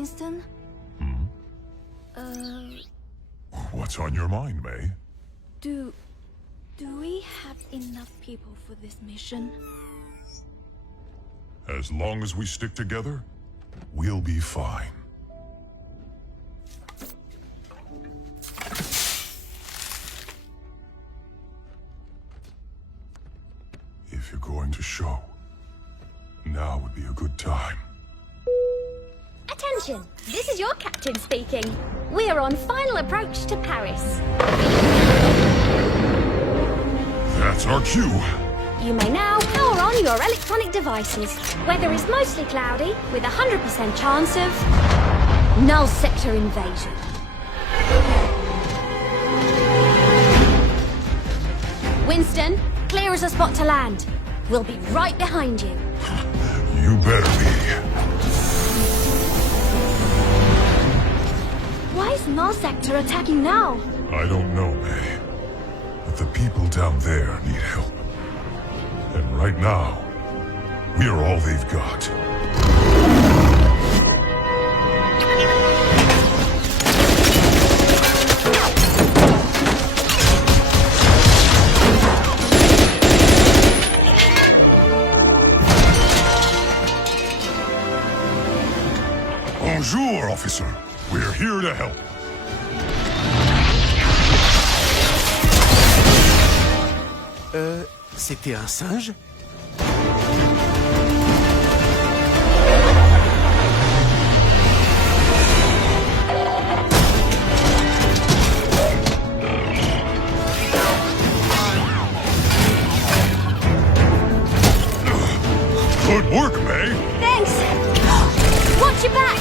Winston? What's on your mind, May? Do we have enough people for this mission? As long as we stick together, we'll be fine. If you're going to show, now would be a good time. Attention! This is your captain speaking. We are on final approach to Paris. That's our cue. You may now power on your electronic devices. Weather is mostly cloudy, with a 100% chance of null sector invasion. Winston, clear as a spot to land. We'll be right behind you. You better be. Why is Null Sector attacking now? I don't know, May. But the people down there need help. And right now, we are all they've got. Bonjour, officer. We're here to help. C'était un singe? Good work, May. Thanks! Watch your back!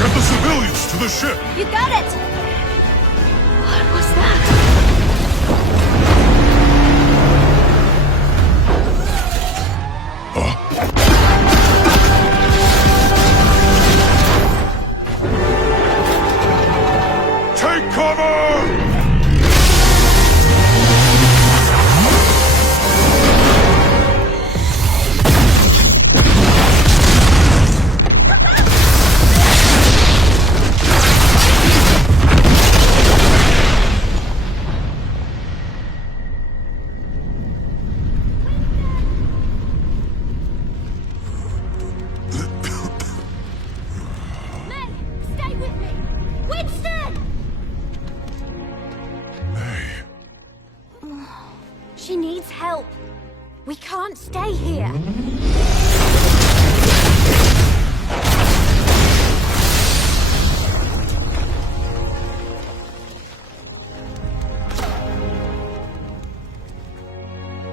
Get the civilians to the ship. You got it! What was that? Take cover! May, stay with me! Winston! May. She needs help. We can't stay here.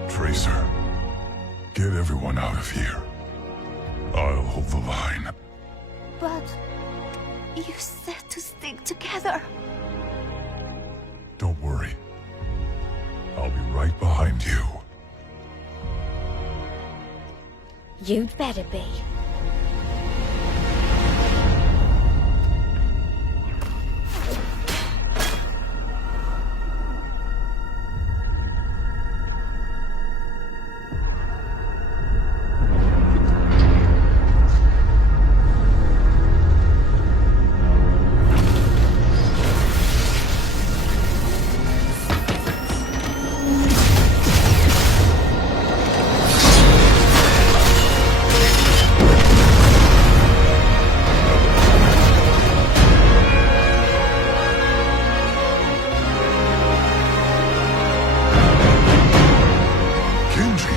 Tracer, get everyone out of here. I'll hold the line. But you said to stick together. Don't worry. I'll be right behind you. You'd better be. Kenji!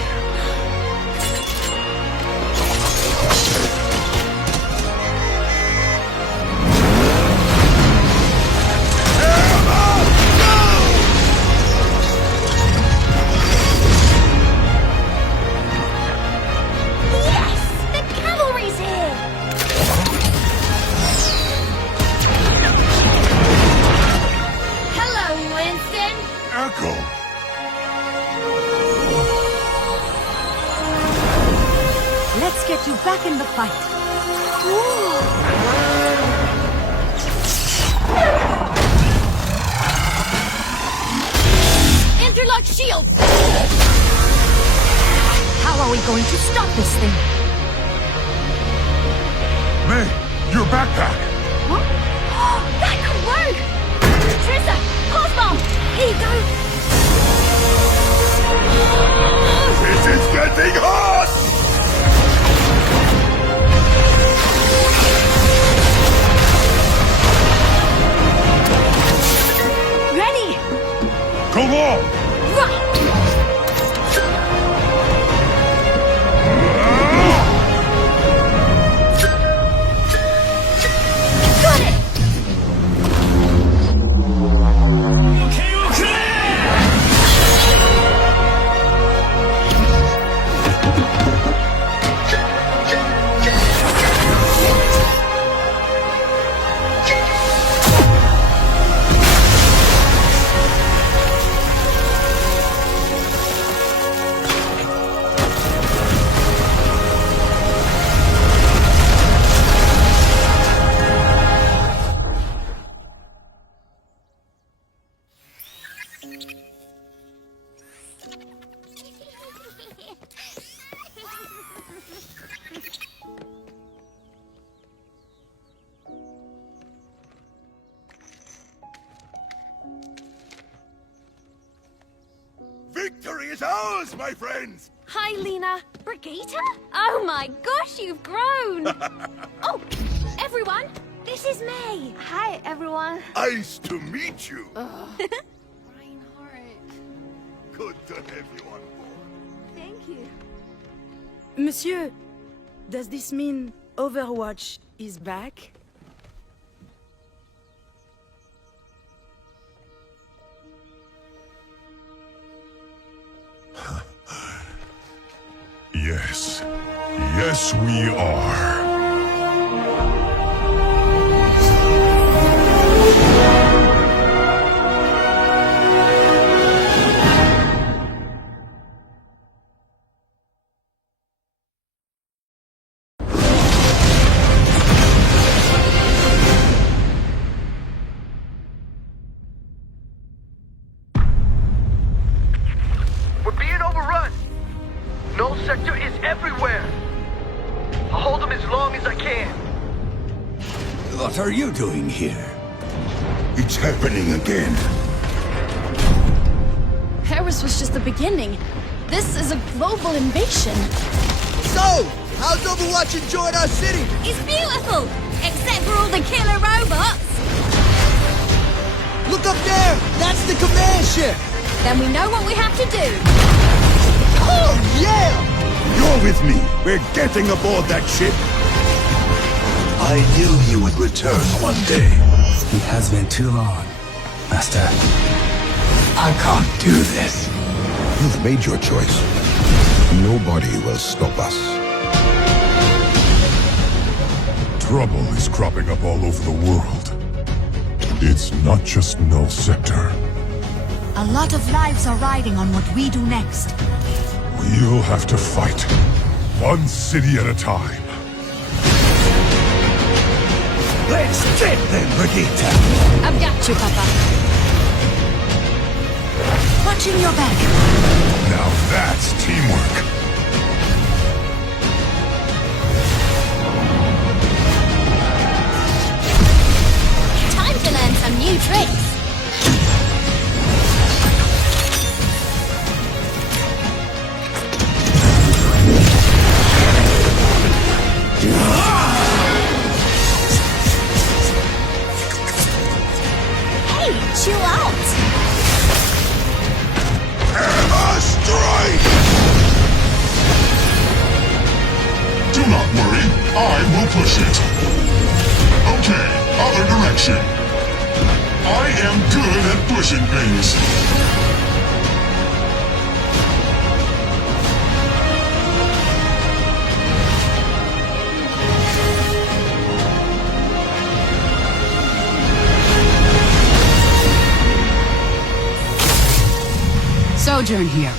Yes! The cavalry's here! Hello, Winston! Echo! Let's get you back in the fight. Interlock shields! How are we going to stop this thing? May, your backpack! What? That could work! Trissa, pulse bomb! Here you go! It is getting hot! Ready! Go long! Right! Got it! Victory is ours, my friends! Hi, Lena. Brigitte? Oh my gosh, you've grown! Oh, everyone, this is May. Hi, everyone. Nice to meet you! Reinhardt. Good to have you on board. Thank you. Monsieur, does this mean Overwatch is back? Yes. Yes, we are. We're being overrun! Null sector is everywhere! I'll hold them as long as I can. What are you doing here? It's happening again. Paris was just the beginning. This is a global invasion. So, how's Overwatch enjoying our city? It's beautiful, except for all the killer robots. Look up there! That's the command ship! Then we know what we have to do. Oh, yeah! You're with me. We're getting aboard that ship. I knew you would return one day. It has been too long, Master. I can't do this. You've made your choice. Nobody will stop us. Trouble is cropping up all over the world. It's not just Null Sector. A lot of lives are riding on what we do next. We'll have to fight. One city at a time. Let's get them, Brigitte! I've got you, Papa. Watching your back. Now that's teamwork. Time to learn some new tricks. Hey, chill out. Hammer strike! Do not worry, I will push it. Okay, other direction. I am good at pushing things. Sojourn here.